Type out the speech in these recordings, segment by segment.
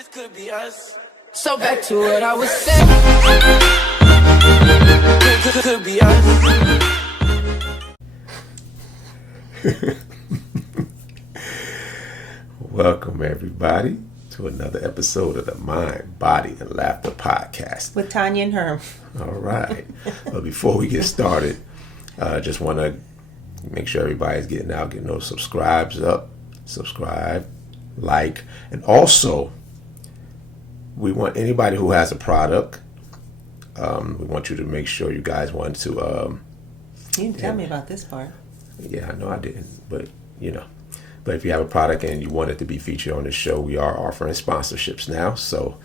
This could be us. So back to what I was saying. Could be us. Welcome everybody to another episode of the Mind, Body, and Laughter podcast with Tanya and Herm. All right. But before we get started, just want to make sure everybody's getting those subscribe, like, and also we want anybody who has a product. We want you to make sure you guys want to. You didn't tell me about this part. Yeah, I know I didn't, but you know. But if you have a product and you want it to be featured on the show, we are offering sponsorships now. So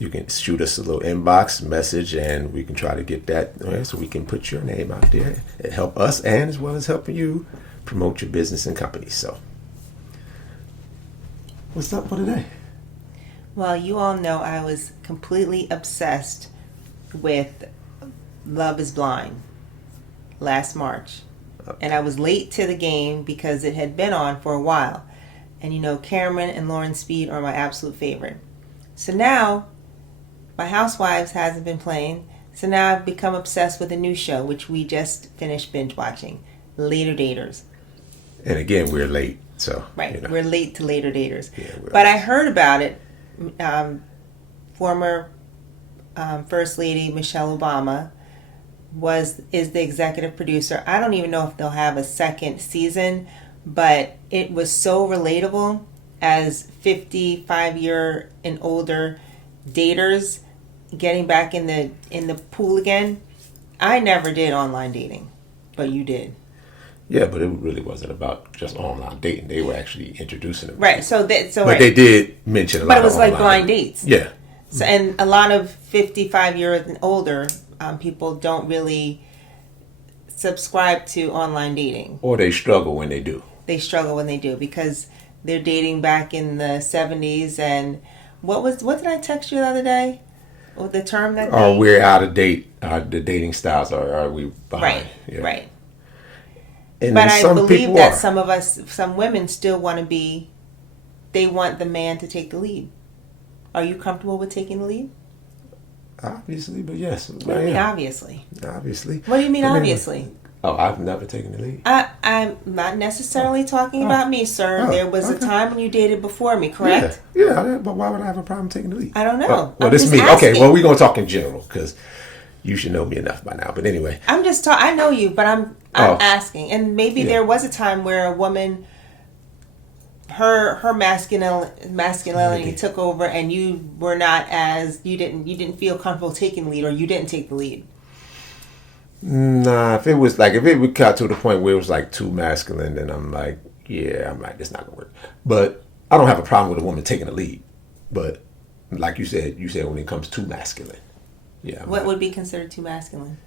you can shoot us a little inbox message and we can try to get that so we can put your name out there and help us, and as well as helping you promote your business and company. So what's up for today? Well, you all know I was completely obsessed with Love is Blind last March. And I was late to the game because it had been on for a while. And you know, Cameron and Lauren Speed are my absolute favorite. So now, my Housewives hasn't been playing. So now I've become obsessed with a new show, which we just finished binge watching, Later Daters. And again, we're late. So right, we're late to Later Daters. Yeah, but I heard about it. Former First Lady Michelle Obama is the executive producer. I don't even know if they'll have a second season, but it was so relatable as 55-year and older daters getting back in the pool again. I never did online dating, but you did. Yeah, but it really wasn't about just online dating. They were actually introducing it. Right. But they did mention a lot. But it was of like blind dates. Yeah. So, and a lot of 55 years and older people don't really subscribe to online dating. Or they struggle when they do. They struggle when they do because they're dating back in the 70s. And what did I text you the other day? Or the term that we're out of date. The dating styles are we behind? Right. Yeah. Right. And but I believe that some women still want they want the man to take the lead. Are you comfortable with taking the lead? Obviously, but yes. What do you mean, obviously? Obviously. What do you mean, obviously? Oh, I've never taken the lead. I'm not necessarily talking about me, sir. There was a time when you dated before me, correct? Yeah, but why would I have a problem taking the lead? I don't know. Well, this is me. Asking. Okay, well, we're going to talk in general because you should know me enough by now. But anyway. I'm just talking. I know you, but I'm asking. And maybe there was a time where a woman, her masculinity took over, and you were not you didn't feel comfortable taking the lead, or you didn't take the lead. Nah, if it would cut to the point where it was like too masculine, then I'm like, it's not gonna work. But I don't have a problem with a woman taking the lead. But like you said when it comes too masculine, What would be considered too masculine?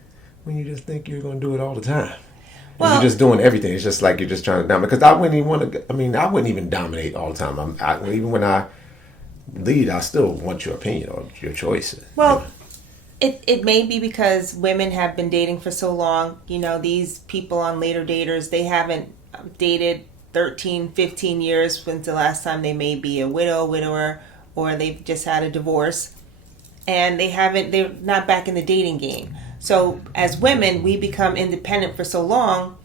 When you just think you're gonna do it all the time. Well, you're just doing everything. It's just like you're just trying to dominate. Because I wouldn't even dominate all the time. Even when I lead, I still want your opinion or your choice. Well, it may be because women have been dating for so long. You know, these people on Later Daters, they haven't dated 13, 15 years since the last time they may be a widower, or they've just had a divorce. And they're not back in the dating game. So as women, we become independent for so long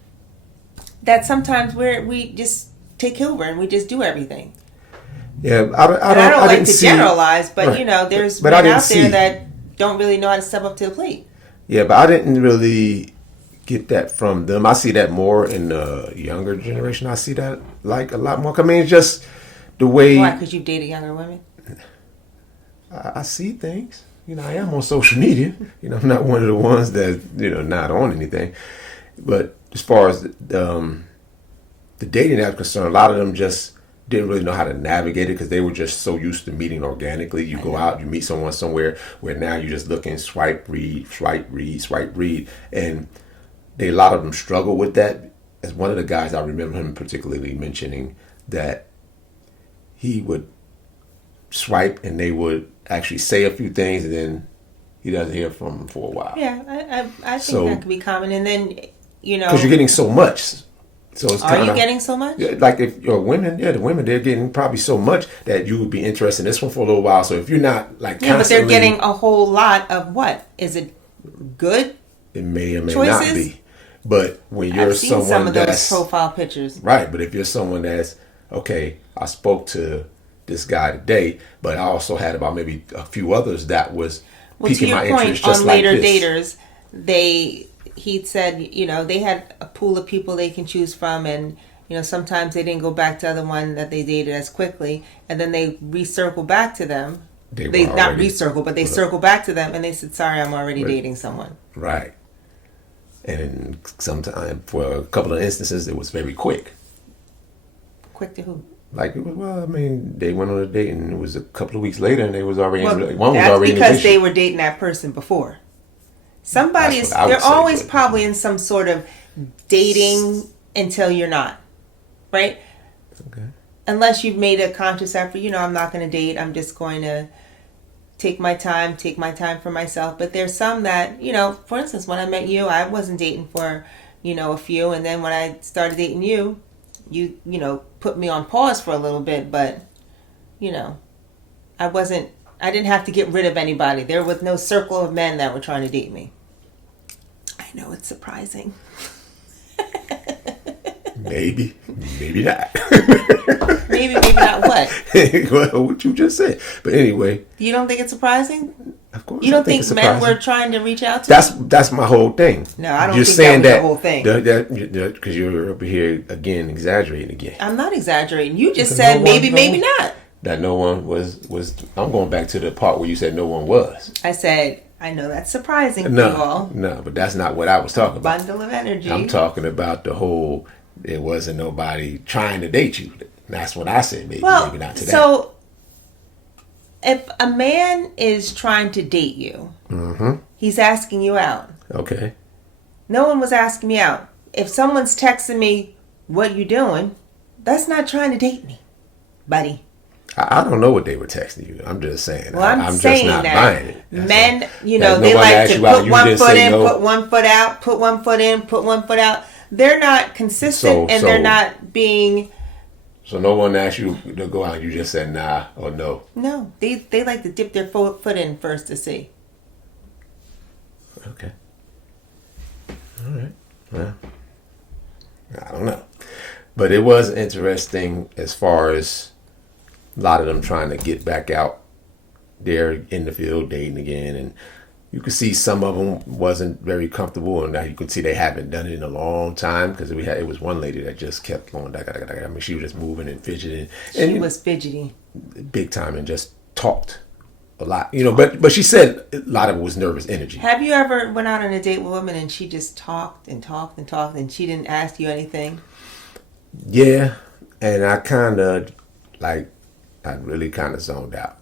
that sometimes we just take over and we just do everything. Yeah, I don't like to generalize, but right. There's men out there that don't really know how to step up to the plate. Yeah, but I didn't really get that from them. I see that more in the younger generation. I see that like a lot more. I mean, it's just the way. Why? Because you've dated younger women? I see things. I am on social media. I'm not one of the ones that, not on anything. But as far as the dating app concerned, a lot of them just didn't really know how to navigate it because they were just so used to meeting organically. You go out, you meet someone somewhere where now you're just looking, swipe, read. And a lot of them struggle with that. As one of the guys, I remember him particularly mentioning that he would swipe and they would actually say a few things and then he doesn't hear from them for a while. Yeah, I think that could be common. And then, because you're getting so much So it's Are kind you of getting so much? like if you're women, the women they're getting probably so much that you would be interested in this one for a little while. So if you're not like Yeah, but they're constantly, getting a whole lot of what? Is it good? it may or may choices? not be. But when you're I've seen someone some of those that's profile pictures. right, but if you're someone that's okay, I spoke to this guy today, but I also had about maybe a few others that was Well, to piquing your my point, interest just on like later this. daters, he said, they had a pool of people they can choose from, and sometimes they didn't go back to the other one that they dated as quickly, and then they recircle back to them. They They were not already- recircle, but they circle back to them, and they said, "Sorry, I'm already dating someone." Right. And sometimes, for a couple of instances, it was very quick. Quick to who? Like, it was, well, I mean, they went on a date and it was a couple of weeks later and they was already Well, one was that's already in a because they relationship. were dating that person before. Somebody That's is. what I would They're say, always but- probably in some sort of dating until you're not, right? Okay. Unless you've made a conscious effort. I'm not going to date. I'm just going to take my time for myself. But there's some that, for instance, when I met you, I wasn't dating for, a few, and then when I started dating you, you put me on pause for a little bit, but I didn't have to get rid of anybody. There was no circle of men that were trying to date me. I know it's surprising. Maybe not. Maybe not what? Well, what you just said. But anyway, You don't think it's surprising? of course. You don't I think it's men surprising. were trying to reach out to me? That's my whole thing. No, I don't You're think saying that was the whole thing. Because you're up here again exaggerating again. I'm not exaggerating. You just Because said no maybe, one- maybe not. That no one was. I'm going back to the part where you said no one was. I said, I know that's surprising to you all. No, but that's not what I was talking about. Bundle of energy. I'm talking about the whole. There wasn't nobody trying to date you. That's what I said. Maybe not today. So if a man is trying to date you, he's asking you out. Okay. No one was asking me out. If someone's texting me, "What you doing?" That's not trying to date me, buddy. I don't know what they were texting you. I'm just saying. Well, I'm just saying not that buying it. That's men, all. they That nobody like asked to you out, put you one just foot say in, no. put one foot out, put one foot in, put one foot out. They're not consistent, and they're not being. So no one asked you to go out. You just said nah or no. No, they like to dip their foot in first to see. Okay. All right. Well, I don't know, but it was interesting as far as a lot of them trying to get back out there in the field dating again, and you could see some of them wasn't very comfortable, and now you could see they haven't done it in a long time because it was one lady that just kept going. I mean, she was just moving and fidgeting. She was fidgety, big time, and just talked a lot, But she said a lot of it was nervous energy. Have you ever went out on a date with a woman and she just talked and talked and talked and she didn't ask you anything? Yeah, and I kind of I really kind of zoned out.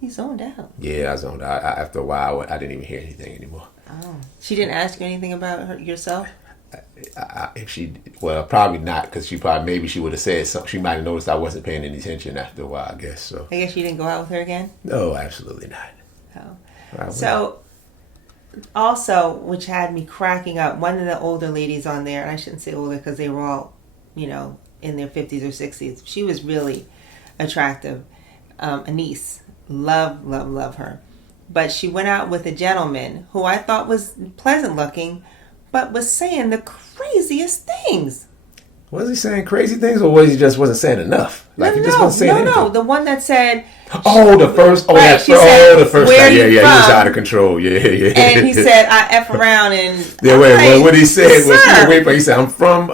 You zoned out. Yeah, I zoned out. After a while, I didn't even hear anything anymore. Oh, she didn't ask you anything about yourself? If she, well, probably not, because she would have said something. She might have noticed I wasn't paying any attention after a while, I guess. So I guess you didn't go out with her again? no, absolutely not. Oh. So, also, which had me cracking up, one of the older ladies on there, and I shouldn't say older because they were all, in their 50s or 60s. She was really attractive. A niece. Love her. But she went out with a gentleman who I thought was pleasant looking, but was saying the craziest things. Was he saying crazy things, or was he just wasn't saying enough? Like he just wasn't saying anything. No. The one that said, oh, the first, oh, right, that she first, said, oh, the first "Where time, you yeah, he was from?" out of control, yeah. and he said, "I F around," and Yeah, I'm wait, like, what he said was, "Sir." he said, I'm from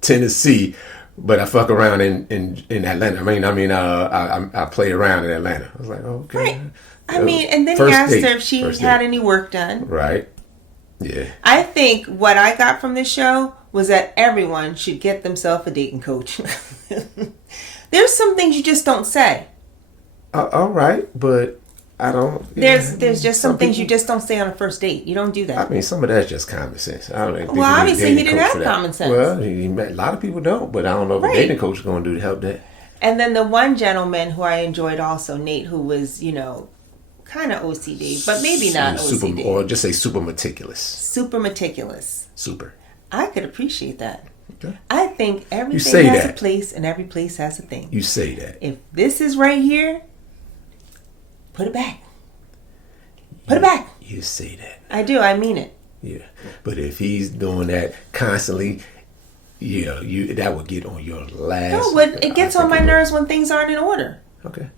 Tennessee, but I fuck around in Atlanta. I play around in Atlanta. I was like, okay. Right. And then he First asked date. her if she First had date. any work done. Right. Yeah. I think what I got from this show was that everyone should get themselves a dating coach. There's some things you just don't say. All right, but I don't. There's just some things you people- just don't say on a first date. You don't do that. I mean, some of that's just common sense. I don't think Well, obviously he didn't have coach for that. common sense. Well, a lot of people don't, but I don't know if Right. a dating coach is going to do to help that. And then the one gentleman who I enjoyed also, Nate, who was, kind of OCD, but maybe not super, OCD. or just say super meticulous. Super meticulous. Super. I could appreciate that. Okay. I think say everything has that. a place and every place has a thing. You say that. If this is right here, put it back. Put it back. You say that. I do. I mean it. Yeah. But if he's doing that constantly, that would get on your last. No, but it gets on my nerves when things aren't in order. Okay.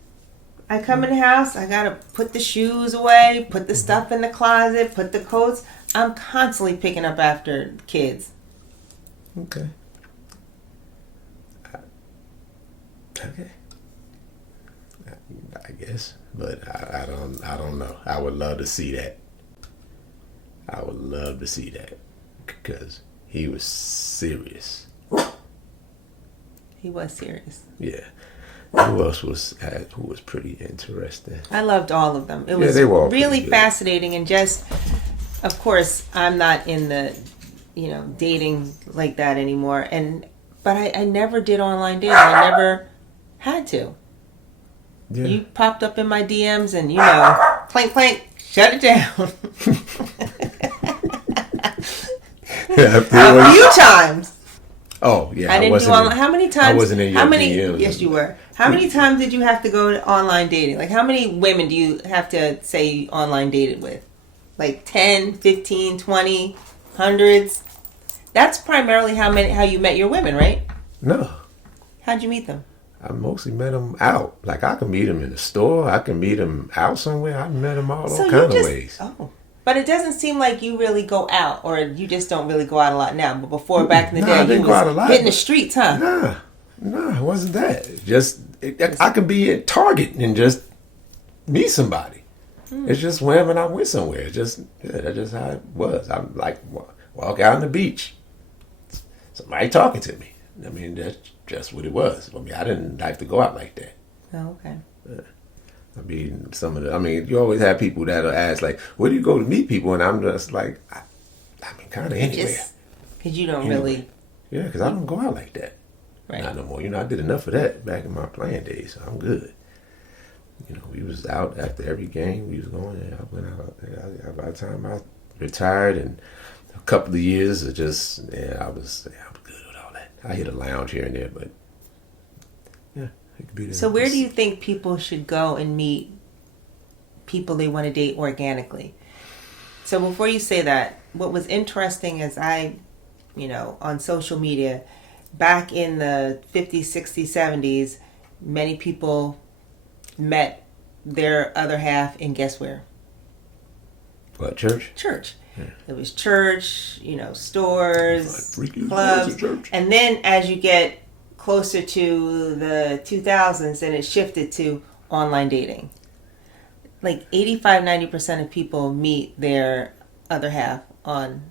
I come in the house, I gotta put the shoes away, put the stuff in the closet, put the coats. I'm constantly picking up after kids. Okay. Okay. I guess, but I don't know. I would love to see that. I would love to see that because he was serious. He was serious. Yeah. Who else was pretty interesting? I loved all of them. It was they were all really pretty good. fascinating, and just, of course, I'm not in the, dating like that anymore. But I never did online dating. I never had to. Yeah. You popped up in my DMs, and clank clank, shut it down. A few times. Oh yeah, I didn't do online. How many times? I wasn't in your DMs. Yes, you were. How many times did you have to go to online dating? Like, how many women do you have to say you online dated with? Like 10, 15, 20, hundreds? That's primarily how you met your women, right? No. How'd you meet them? I mostly met them out. Like, I can meet them in the store. I can meet them out somewhere. I met them all kinds of ways. Oh. But it doesn't seem like you really go out, or you just don't really go out a lot now. But before, back in the day, you was hitting the streets, huh? Nah, it wasn't that. I could be at Target and just meet somebody. It's just whenever I went somewhere. That's just how it was. I'm like, walk out on the beach. Somebody talking to me. I mean, that's just what it was. I mean, I didn't like to go out like that. Oh, okay. I mean, you always have people that'll ask, like, where do you go to meet people? And I'm just like, I mean, kind of anywhere. Because you don't really... Yeah, because I don't go out like that. Right. Not no more. I did enough of that back in my playing days, so I'm good. We was out after every game. We was going, and I went out. By the time I retired, and a couple of years, I was good with all that. I hit a lounge here and there, but yeah. So where do you think people should go and meet people they want to date organically? So before you say that, what was interesting is on social media, back in the 50s, 60s, 70s, many people met their other half in guess where? What, church? Church. Yeah. It was church, stores, clubs. Church. And then as you get closer to the 2000s, and it shifted to online dating. Like 85-90% of people meet their other half on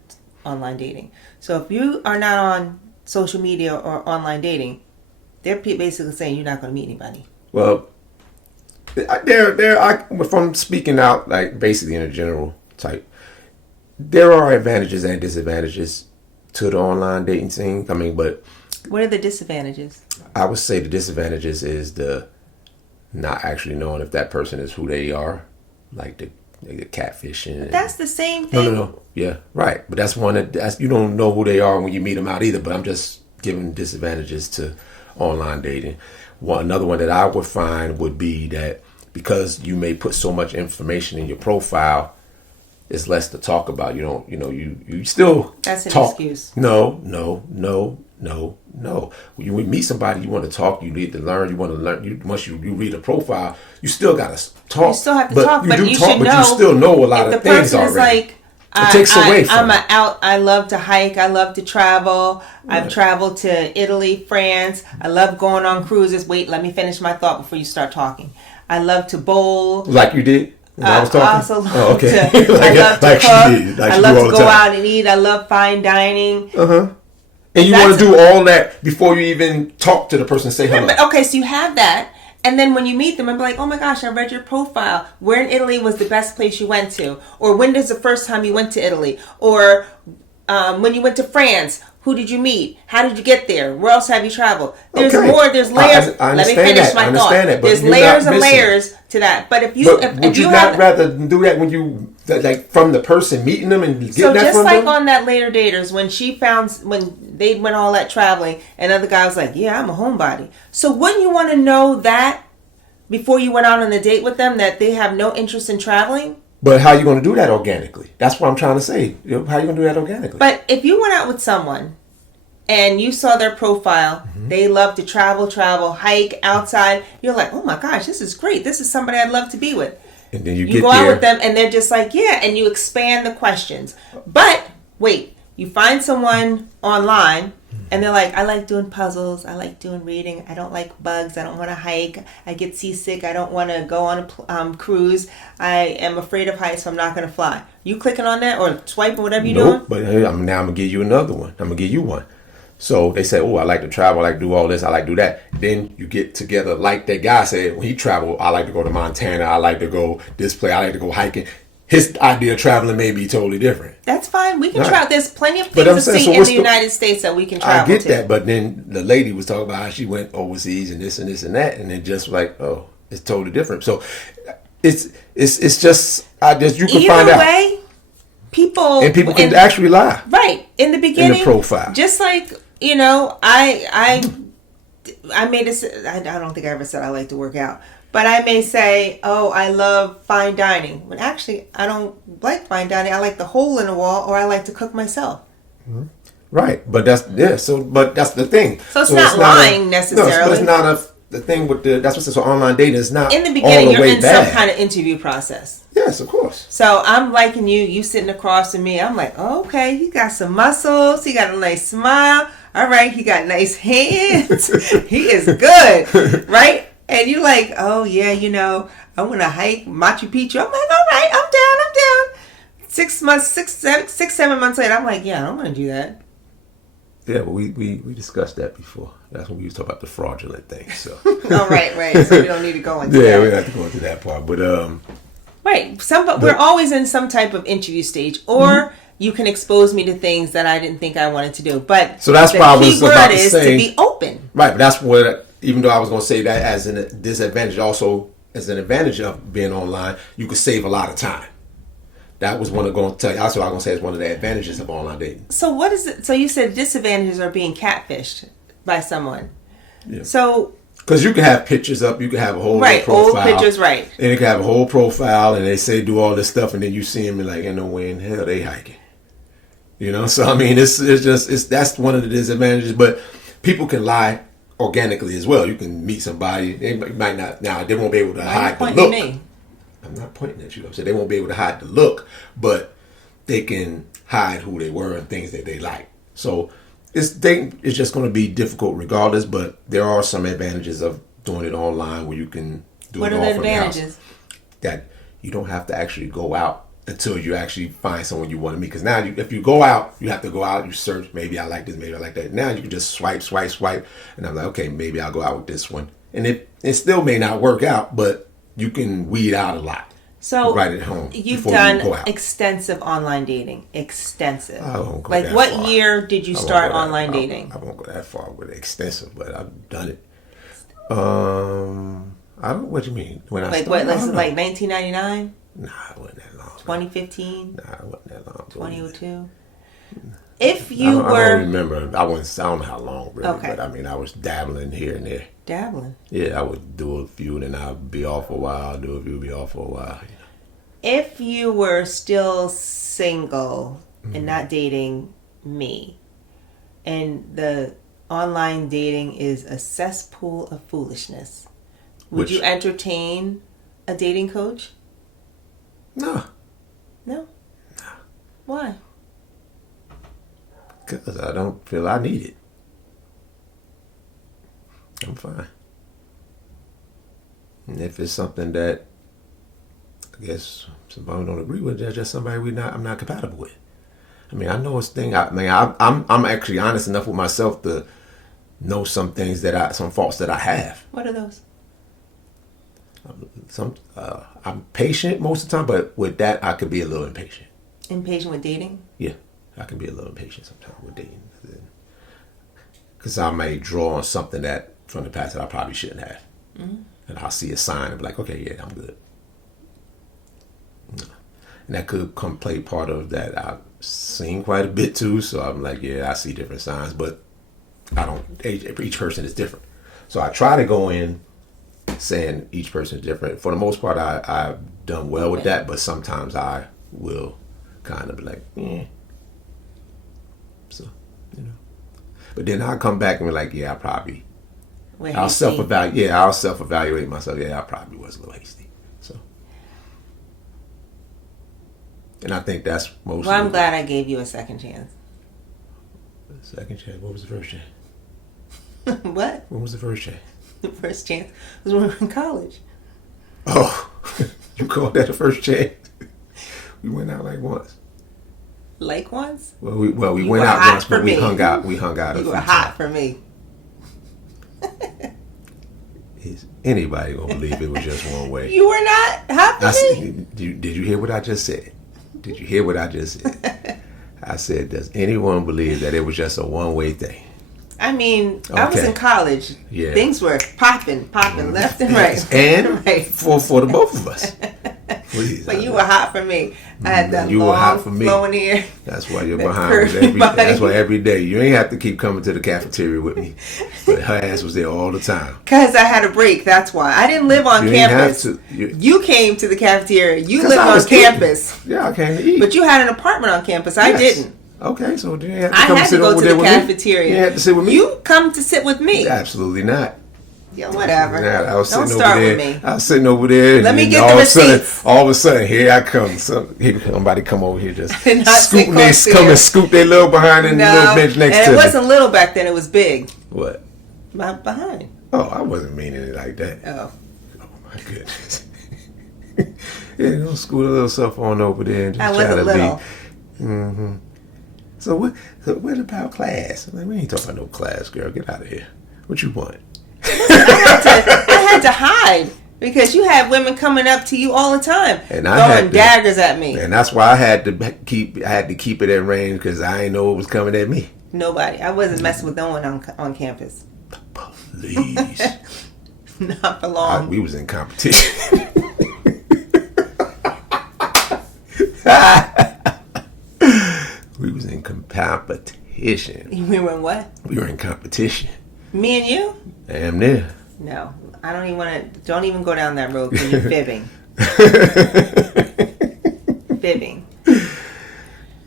online dating. So if you are not on social media or online dating, they're basically saying you're not going to meet anybody. Well, if I'm speaking out, like, basically in a general type, there are advantages and disadvantages to the online dating scene. I mean, but what are the disadvantages? I would say the disadvantages is the not actually knowing if that person is who they are, like the catfishing. But that's the same thing. No. Yeah, right. But that's you don't know who they are when you meet them out either. But I'm just giving disadvantages to online dating. Another one that I would find would be that because you may put so much information in your profile, it's less to talk about. You still That's an talk. Excuse. No. When you meet somebody, you want to talk. You need to learn. You want to learn. Once you read a profile, you still got to talk. You still have to talk, but you should know. But you still know a lot of things already. If the person is like, it takes away from it. I love to hike. I love to travel. I've traveled to Italy, France. I love going on cruises. Wait, let me finish my thought before you start talking. I love to bowl. Like you did? I was talking? I also love to I love to cook. I love to go out and eat. I love fine dining. And you want to do all that before you even talk to the person and say hello. But okay, so you have that. And then when you meet them, I'm like, oh my gosh, I read your profile. Where in Italy was the best place you went to? Or when is the first time you went to Italy? Or when you went to France, who did you meet? How did you get there? Where else have you traveled? There's more. There's layers. Let me finish my thought. There's layers and layers to that. But if you would you not rather do that when you like from the person meeting them and getting So that just from like them? on that Later Daters, when they went all that traveling, and other guy was like, "Yeah, I'm a homebody." So wouldn't you want to know that before you went out on a date with them, that they have no interest in traveling? But how you going to do that organically? That's what I'm trying to say. How you going to do that organically? But if you went out with someone and you saw their profile, they love to travel, hike outside. You're like, "Oh my gosh, this is great. This is somebody I'd love to be with." And then you You get go there. out with them and they're just like, yeah, and you expand the questions. But wait, you find someone online and they're like, I like doing puzzles, I like doing reading, I don't like bugs, I don't want to hike, I get seasick, I don't want to go on a cruise, I am afraid of heights, so I'm not going to fly. You clicking on that or swiping, whatever you're Nope. doing? But now I'm going to give you another one. I'm going to give you one. So they say, oh, I like to travel, I like to do all this, I like to do that. Then you get together, like that guy said, when he traveled, I like to go to Montana, I like to go this place, I like to go hiking. His idea of traveling may be totally different. That's fine. We can Right. travel. There's plenty of But things I'm to saying, see so in what's the the- United States that we can travel I get to. that, but then the lady was talking about how she went overseas and this and this and that, and then just like, oh, it's totally different. So it's just you can find Either out, way, people can actually lie. right in the beginning profile. just like I made I don't think I ever said I like to work out, but I may say, oh, I love fine dining, when actually I don't like fine dining. I like the hole in the wall, or I like to cook myself. Right, but that's but that's the thing. So it's not lying No, necessarily. but it's not the thing with that's what so online dating is not In the beginning, all the you're way in bad. some kind of interview process. Yes, of course. So I'm liking you sitting across from me. I'm like, oh, okay, he got some muscles. He got a nice smile. All right, he got nice hands. He is good, right? And you're like, oh, yeah, I want to hike Machu Picchu. I'm like, all right, I'm down. 6 months, 7 months later, I'm like, yeah, I don't want to do that. Yeah, but we discussed that before. That's when we was talking about the fraudulent thing. So Oh, right. So we don't need to go into yeah, that. we don't have to go into that part. But Right. We're always in some type of interview stage, or you can expose me to things that I didn't think I wanted to do. But So that's the why I key was word about to is say- to be open. right, but that's what. Even though I was going to say that as a disadvantage, also as an advantage of being online, you could save a lot of time. That was one of going to tell you. That's what I was going to say is one of the advantages of online dating. So what is it? So you said disadvantages are being catfished by someone. Yeah. So Because you can have pictures up, you can have a whole right, profile. old pictures, right? And they can have a whole profile, and they say do all this stuff, and then you see them and like, ain't no way in hell they hiking. So I mean, it's that's one of the disadvantages. But people can lie organically as well. You can meet somebody, they might not now they won't be able to Why are you hide the pointing look. at me? I'm not pointing at you. I'm saying they won't be able to hide the look, but they can hide who they were and things that they like. So it's just going to be difficult regardless. But there are some advantages of doing it online where you can do What it are all the from your house. advantages? That you don't have to actually go out until you actually find someone you want to meet. Because now, if you go out, you have to go out. You search. Maybe I like this. Maybe I like that. Now you can just swipe, and I'm like, okay, maybe I'll go out with this one. And it still may not work out, but you can weed out a lot. So right at home. You've before done you go out. extensive online dating. Extensive. I won't go Like that what far. year did you I won't start go that- online dating? I won't go that far with extensive, but I've done it. I don't. What you mean? When I Like started, what? I Like, don't know. like 1999, Nah, it wasn't that long. 2015, Nah, it wasn't that long. 2002. If I you don't were remember. I don't know how long really, Okay. but I mean, I was dabbling here and there. dabbling, Yeah, I would do a few, and then I'd be off for a while. Do a few, be off for a while. if you were still single Mm-hmm. and not dating me, and the online dating is a cesspool of foolishness, would Which- you entertain a dating coach? No, No. Why? because I don't feel I need it. I'm fine. And if it's something that I guess somebody don't agree with, that's just somebody I'm not compatible with. I mean, I know it's thing. I'm actually honest enough with myself to know some things some faults that I have. What are those? I'm patient most of the time, but with that, I could be a little impatient. Impatient with dating? Yeah, I can be a little impatient sometimes with dating. Because I may draw on something that from the past that I probably shouldn't have. Mm-hmm. And I'll see a sign and be like, okay, yeah, I'm good. No. And that could come play part of that. I've seen quite a bit too, so I'm like, yeah, I see different signs, but I don't. Each person is different, so I try to go in saying each person is different. For the most part, I've done well with that, but sometimes I will kind of be like, so But then I'll come back and be like, yeah, I'll self-evaluate myself. Yeah, I probably was a little hasty. So, and I think that's most. Well, I'm glad I gave you a second chance. Second chance. What was the first chance? What? When was the first chance? The first chance was when we were in college. Oh, you called that a first chance? We went out like once. Like once? Well, we went out once, but we hung out. We hung out. You were hot for me. Is anybody gonna believe it was just one way? You were not hot for me. Did you hear what I just said? Did you hear what I just said? I said, does anyone believe that it was just a one-way thing? I mean, I was in college. Yeah. Things were popping left and right. And right. for the both of us. Please. But you were hot for me. I had that you long, were hot for me. flowing hair. That's why you're behind me. That's why every day. You ain't have to keep coming to the cafeteria with me. But her ass was there all the time. Because I had a break, that's why. I didn't live on campus. You came to the cafeteria. You lived on campus. Yeah, I came to eat. But you had an apartment on campus. I didn't. Okay, so you have to I come had sit to go over to there the with cafeteria. Me? You had to sit with me. You come to sit with me. Absolutely not. Yeah, whatever. I was Don't sitting start over there. with me. I was sitting over there. Let me get all the receipts. All of a sudden, here I come. Somebody come over here just scoot their little behind in the little bench next to me. And it wasn't little back then. It was big. What? My behind. Oh, I wasn't meaning it like that. Oh my goodness. Yeah, don't scoot a little stuff on over there and just I try to wasn't little. Mm-hmm. So what about class? I mean, we ain't talking about no class, girl. Get out of here. What you want? I had to hide because you had women coming up to you all the time, and throwing daggers at me. And that's why I had to keep it at range because I didn't know what was coming at me. Nobody. I wasn't messing with no one on campus. Please. Not for long. We was in competition. We was in competition. We were in what? We were in competition. Me and you? Damn near. No, I don't even want to. Don't even go down that road because you're fibbing. Fibbing.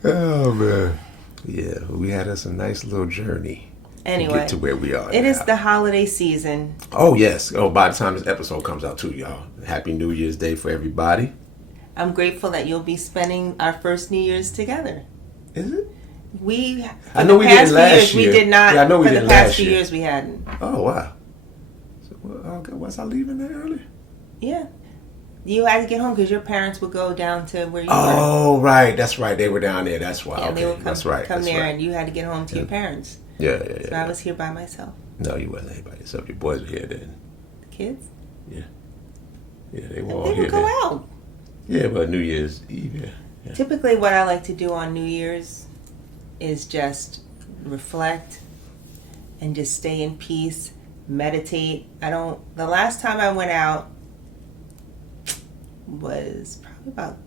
Oh man. Yeah, we had us a nice little journey. Anyway, to get to where we are. It now. is the holiday season. Oh yes. Oh, by the time this episode comes out too, y'all. Happy New Year's Day for everybody. I'm grateful that you'll be spending our first New Year's together. Is it? I know we did last year. We did not. Yeah, I know we did last year. For the past few year. years, we hadn't. Oh wow. So was I leaving that early? Yeah. You had to get home because your parents would go down to where you were. Oh right, that's right. They were down there. That's why. Yeah, okay, they would that's right. Come there, and you had to get home to your parents. Yeah. So I was here by myself. No, you wasn't here by yourself. Your boys were here then. The kids? Yeah. Yeah, they were all here. They would go out. Yeah, but New Year's Eve. Yeah. Typically, what I like to do on New Year's is just reflect and just stay in peace, meditate. The last time I went out was probably about,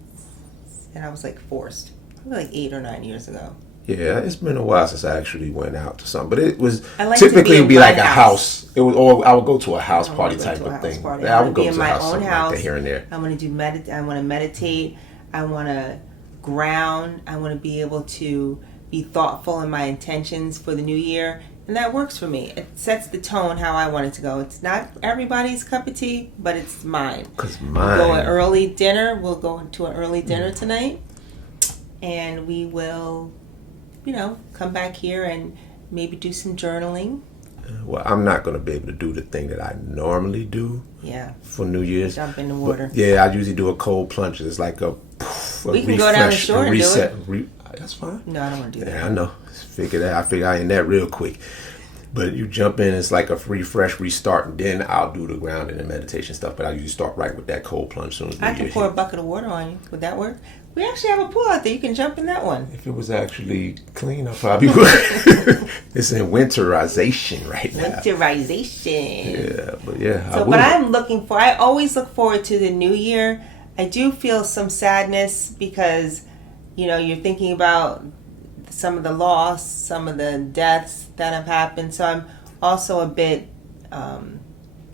and I was like forced, probably like 8 or 9 years ago. Yeah, it's been a while since I actually went out to something, but it was like typically it'd be like a house. It was, or I would go to a house party type of thing. I would go be in to my a house, own house. like here and there. I want to I want to meditate. I want to ground. I want to be able to be thoughtful in my intentions for the new year, and that works for me. It sets the tone how I want it to go. It's not everybody's cup of tea, but it's mine. Cause mine. We'll go an early dinner. We'll go to an early dinner tonight, and we will, come back here and maybe do some journaling. Well, I'm not going to be able to do the thing that I normally do. Yeah. For New Year's. Jump in the water. But, yeah, I usually do a cold plunge. It's like a we can go down the shore and reset. do it. That's fine. No, I don't want to do that. Yeah, I know. I figure I in that real quick. But you jump in, it's like a refresh, restart, and then I'll do the grounding and meditation stuff. But I usually start right with that cold plunge. Soon as I can pour a bucket of water on you. Would that work? We actually have a pool out there. You can jump in that one. If it was actually clean, I probably would. It's in winterization right now. Winterization. Yeah, but yeah. So, but I'm looking for. I always look forward to the new year I do feel some sadness because, you're thinking about some of the loss, some of the deaths that have happened. So I'm also a bit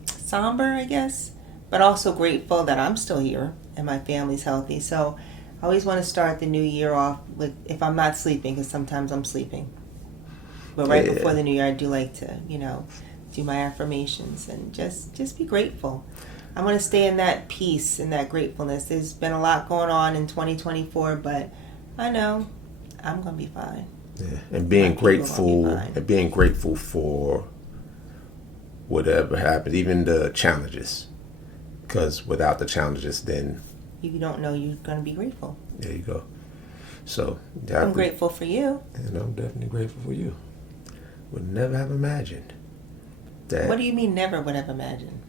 somber, I guess, but also grateful that I'm still here and my family's healthy. So I always want to start the new year off with, if I'm not sleeping, because sometimes I'm sleeping. But right before the new year, I do like to, do my affirmations and just be grateful. I want to stay in that peace and that gratefulness. There's been a lot going on in 2024, but I know I'm going to be fine. Yeah, and being grateful for whatever happened, even the challenges. Because without the challenges, then you don't know you're going to be grateful. There you go. So I'm grateful for you. And I'm definitely grateful for you. Would never have imagined that. What do you mean never would have imagined?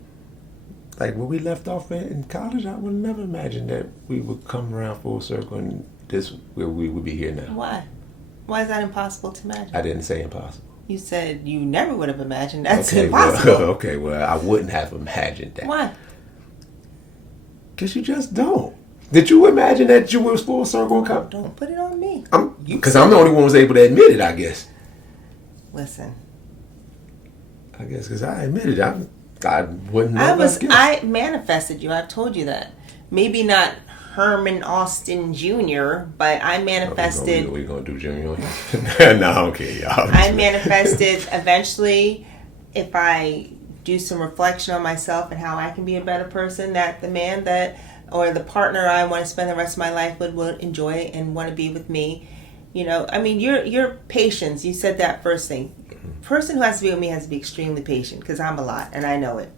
Like when we left off in college, I would never imagine that we would come around full circle and where we would be here now. Why? Why is that impossible to imagine? I didn't say impossible. You said you never would have imagined. That's impossible. Well, I wouldn't have imagined that. Why? Because you just don't. Did you imagine that you was full circle and come? Don't put it on me. Because I'm the only one who was able to admit it, I guess. Listen. I guess because I admitted I wouldn't have I manifested you. I've told you that. Maybe not Herman Austin Jr., but I manifested. What are you going to do, Jimmy? No, okay, y'all. I manifested eventually, if I do some reflection on myself and how I can be a better person, that the man that, or the partner I want to spend the rest of my life with will enjoy and want to be with me. Your patience, you said that first thing. Person who has to be with me has to be extremely patient because I'm a lot and I know it.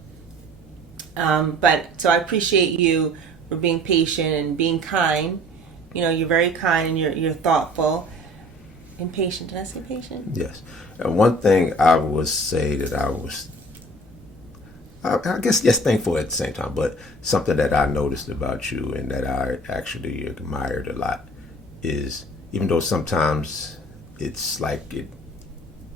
So I appreciate you for being patient and being kind. You're very kind and you're thoughtful and patient. Did I say patient? Yes. And one thing I would say that I guess, yes, thankful at the same time, but something that I noticed about you and that I actually admired a lot is, even though sometimes it's like it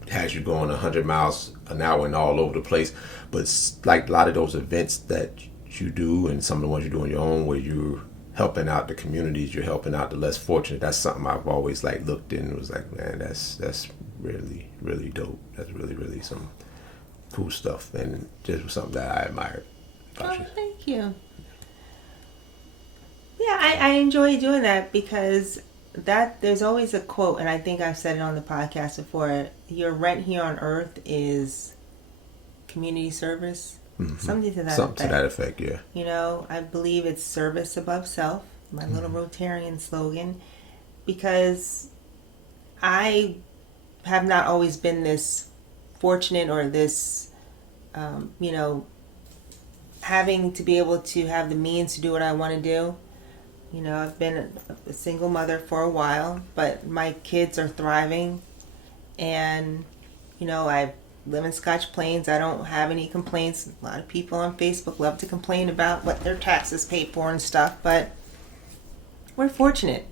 has you going 100 miles an hour and all over the place, but it's like a lot of those events that you do and some of the ones you do on your own where you're helping out the communities, you're helping out the less fortunate, that's something I've always looked in and was like, man, that's really, really dope. That's really, really some cool stuff, and just something that I admired about you. Thank you. Yeah, I enjoy doing that because there's always a quote, and I think I've said it on the podcast before. Your rent here on earth is community service. Mm-hmm. Something to that effect, yeah. I believe it's service above self, my little Rotarian slogan, because I have not always been this fortunate or this, having to be able to have the means to do what I want to do. I've been a single mother for a while, but my kids are thriving, and, I live in Scotch Plains. I don't have any complaints. A lot of people on Facebook love to complain about what their taxes pay for and stuff, but we're fortunate.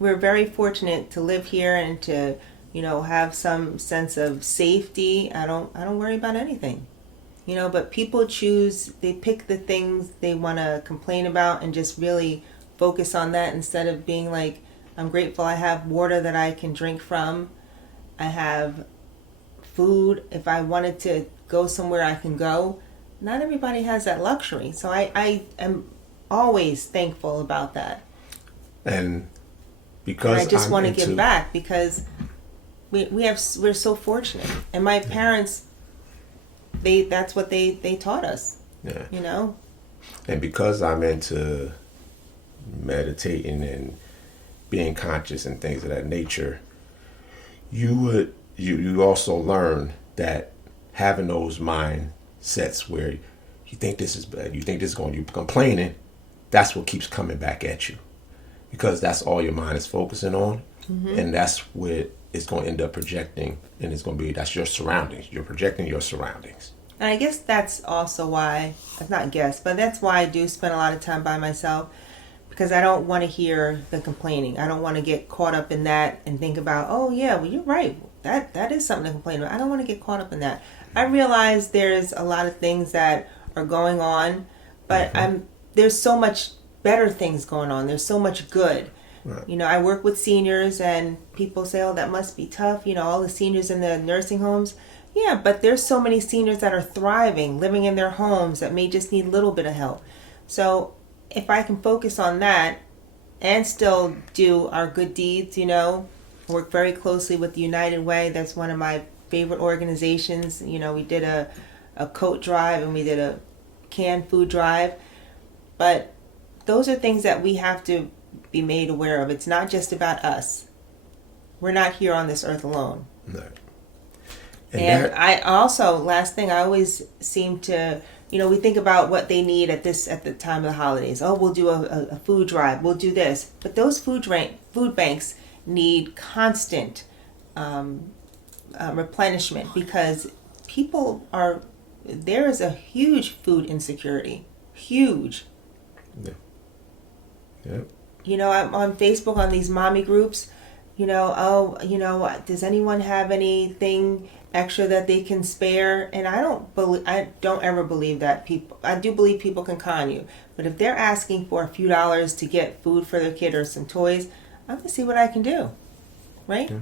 We're very fortunate to live here and to, have some sense of safety. I don't worry about anything. But people they pick the things they want to complain about and just really focus on that instead of being like, I'm grateful I have water that I can drink from. I have food. If I wanted to go somewhere, I can go. Not everybody has that luxury. So I am always thankful about that. And because I just want to give back because we're so fortunate. And my parents, that's what they taught us. Yeah. And because I'm into meditating and being conscious and things of that nature, you also learn that having those mindsets where you think this is bad, you think this is going, you're complaining, that's what keeps coming back at you, because that's all your mind is focusing on. Mm-hmm. And that's where it's going to end up projecting, and that's your surroundings. You're projecting your surroundings. And I guess that's also why, that's why I do spend a lot of time by myself, because I don't want to hear the complaining. I don't want to get caught up in that and think about, oh yeah, well you're right. That is something to complain about. I don't want to get caught up in that. I realize there's a lot of things that are going on, but there's so much better things going on. There's so much good. Right. You know, I work with seniors, and people say, oh, that must be tough. You know, all the seniors in the nursing homes. Yeah, but there's so many seniors that are thriving, living in their homes, that may just need a little bit of help. So if I can focus on that and still do our good deeds, you know, work very closely with the United Way. That's one of my favorite organizations. You know, we did a coat drive, and we did a canned food drive. But those are things that we have to be made aware of. It's not just about us. We're not here on this earth alone. No. And I also, last thing, I always seem to, you know, we think about what they need at the time of the holidays. Oh, we'll do a food drive. We'll do this. But those food banks need constant replenishment, because there is a huge food insecurity. Huge. Yeah. Yeah. You know, I'm on Facebook on these mommy groups. You know, oh, you know, does anyone have anything extra that they can spare? And I don't ever believe that people. I do believe people can con you, but if they're asking for a few dollars to get food for their kid or some toys, I'm gonna see what I can do, right? Yeah.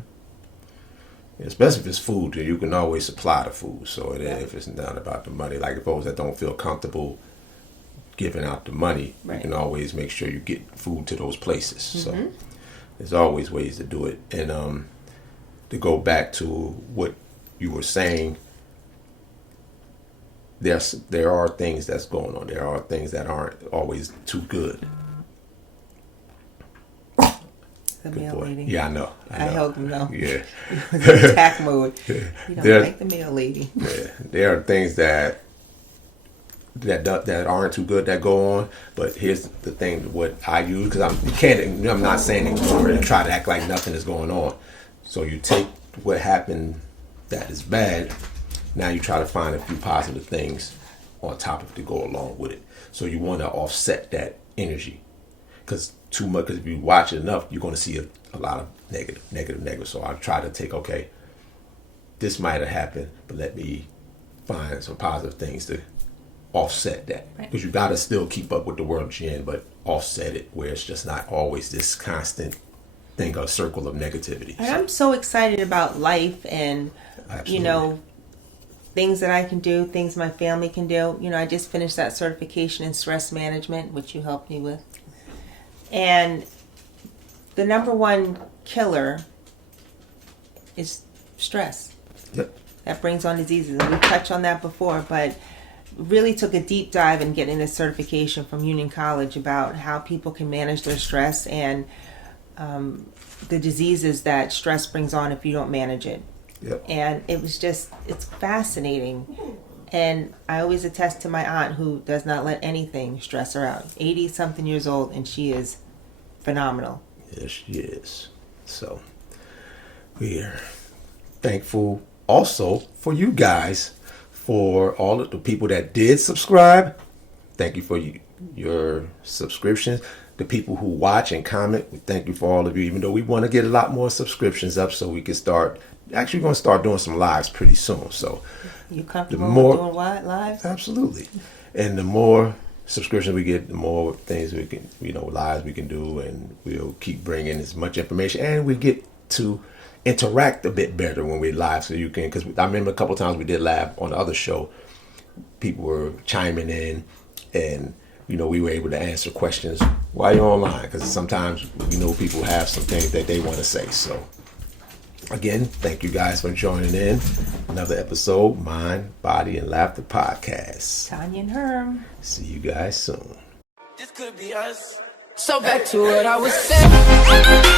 Especially if it's food, you can always supply the food. So if it's not about the money, like those that don't feel comfortable giving out the money, Right. you can always make sure you get food to those places. Mm-hmm. So there's always ways to do it. And to go back to what you were saying, there are things that's going on. There are things that aren't always too good. The Good mail boy. lady. Yeah, I know. I held him though. Yeah. He was in attack mode. You don't There- like the mail lady. Yeah, there are things that aren't too good that go on. But here's the thing: what I use, because I'm not saying ignore it and try to act like nothing is going on. So you take what happened that is bad. Now you try to find a few positive things on top of it to go along with it. So you want to offset that energy, because too much. Because if you watch it enough, you're going to see a lot of negative. So I try to take, okay, this might have happened, but let me find some positive things to offset that. Right. Because you got to still keep up with the world you're in, but offset it where it's just not always this constant thing, a circle of negativity. And I'm so excited about life and, Absolutely. you know, things that I can do, things my family can do. You know, I just finished that certification in stress management, which you helped me with. And the number one killer is stress. Yep. That brings on diseases. And we touched on that before, but really took a deep dive in getting this certification from Union College about how people can manage their stress and the diseases that stress brings on if you don't manage it. Yep. And it's fascinating. And I always attest to my aunt, who does not let anything stress her out. 80-something years old, and she is phenomenal. Yes, she is. So we are thankful also for you guys, for all of the people that did subscribe. Thank you for your subscriptions. The people who watch and comment, we thank you for all of you, even though we want to get a lot more subscriptions up so we can start. Actually, we're going to start doing some lives pretty soon. So You comfortable more- doing what? Lives? absolutely. And the more subscriptions we get, the more things we can, lives we can do, and we'll keep bringing as much information, and we get to interact a bit better when we're live. So you can, because I remember a couple of times we did live on the other show, people were chiming in, and we were able to answer questions while you're online, because sometimes people have some things that they want to say. So again, thank you guys for joining in. Another episode, Mind, Body, and Laughter Podcast. Tanya and Herm. See you guys soon. This could be us. So back to what I was saying.